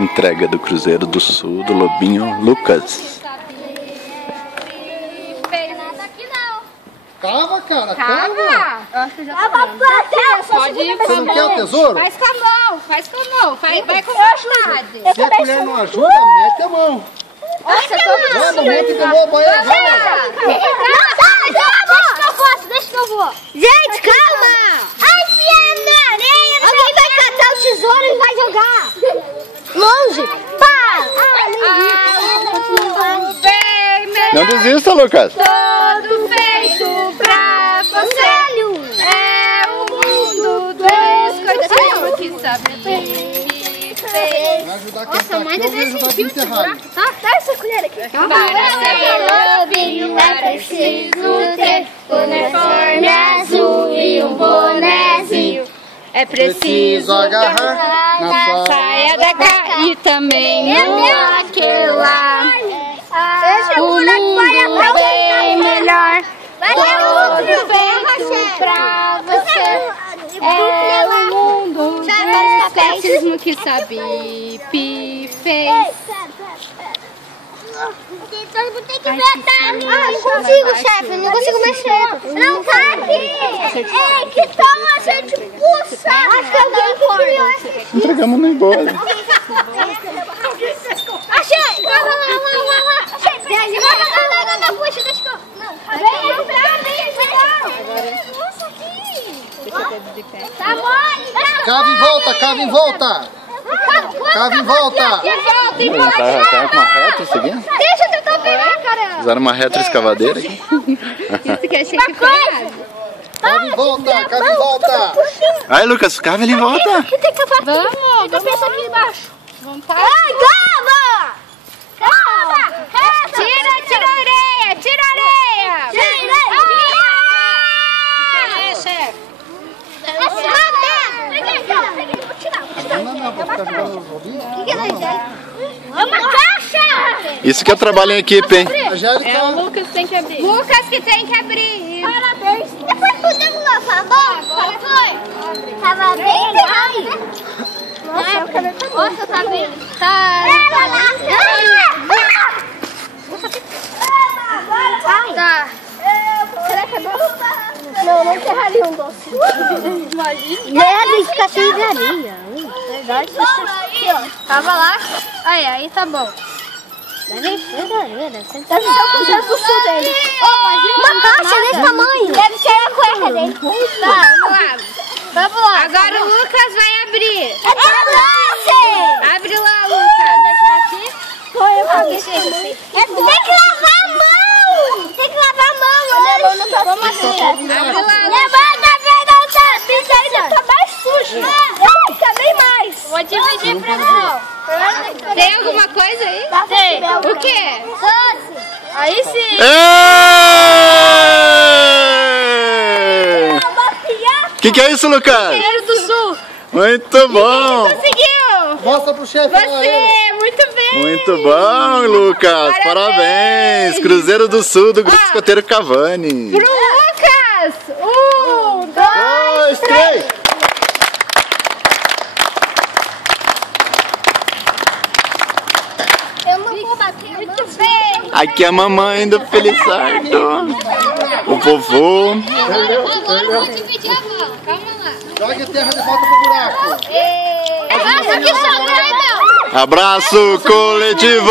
Entrega do Cruzeiro do Sul do Lobinho Lucas. Cava, cara, cava. Eu acho que já tá bom. Pode ir. Você não quer o tesouro? Faz com a mão, faz com a mão. Vai com vontade. Se a colher não ajuda, mete a mão. Nossa, eu tô Nada, mete de novo aí. Deixa que eu vou. Gente, calma. Ai, piano na areia. Alguém vai catar o tesouro e vai jogar. Longe. Pá. Não desista, Lucas. Todo feito pra você. É o mundo dos coitadinhos que sabe. Vai ajudar quem tá aqui, eu vou ajudar quem tá errado. Dá essa colher aqui. Para ser lobinho é preciso ter uniforme azul e um bonezinho. É preciso agarrar na saia da cá e também no aquela. O mundo bem melhor. Todo feito pra você. É o mundo do especismo que sabe fez. Tem que ver, tá? Não consigo, chefe. Não consigo mexer. Não tá aqui. É que toma, a gente puxa. Acho que alguém criou. Entregamos no embora. Achei. Lá. Achei. Não, puxa, deixa eu... Não, vem. Nossa, aqui. Tá bom. Cava em volta, cava em volta. Cava em volta. Tá com uma reta isso aqui? Deixa eu tentar virar, caramba. Usaram uma retroescavadeira aqui. Isso que achei que foi. Cava em volta, cava em volta. Aí, Lucas, cava ele em volta. Que tem que cavar aqui. Vamos. Eu penso aqui embaixo. Vontade. Ai, cava! Cava! Tira a areia, tira a areia. Chefe. O que é isso aí? É uma caixa! Isso que é trabalho em equipe, hein? É o Lucas que tem que abrir. Lucas que tem que abrir. Parabéns! Depois podemos lavar a mão? Como foi? Tava bem grande. Nossa, tá bem. Tá. Tá. Será que é doce? Não enterraria um doce. Imagina. Deve ficar cheio de areia. Verdade. Tava lá. Aí tá bom. Deve ser da areia, deve ser o Cruzeiro do Sul dele. Uma caixa desse tamanho. Deve ser a cueca dele. Tá, vamos lá. Agora o Lucas vai abrir. É doce! Abre lá, Lucas. Aqui. Tem que lavar a mão! Tem que lavar a mão! Minha mão não tá suja. Abre lá, Minha Lucas. mão também não tá suja. Ainda tá mais suja. Fica bem mais. Vou dividir pra não. Tem alguma coisa aí? Tem. O quê? Doce. Aí sim. Que é isso, Lucas? Cruzeiro do Sul. Muito bom. Conseguiu. Mostra pro chefe. Você, muito bem. Muito bom, Lucas. Parabéns. Cruzeiro do Sul do Grupo Escoteiro Cavani. Pro Lucas. 1, 2, 3. Eu não vou bater. muito bem. Aqui é a mamãe do Felizardo. O vovô. Agora eu vou dividir a mão. Calma lá. Joga a terra de volta pro buraco. Nossa, que saudade. Abraço coletivo.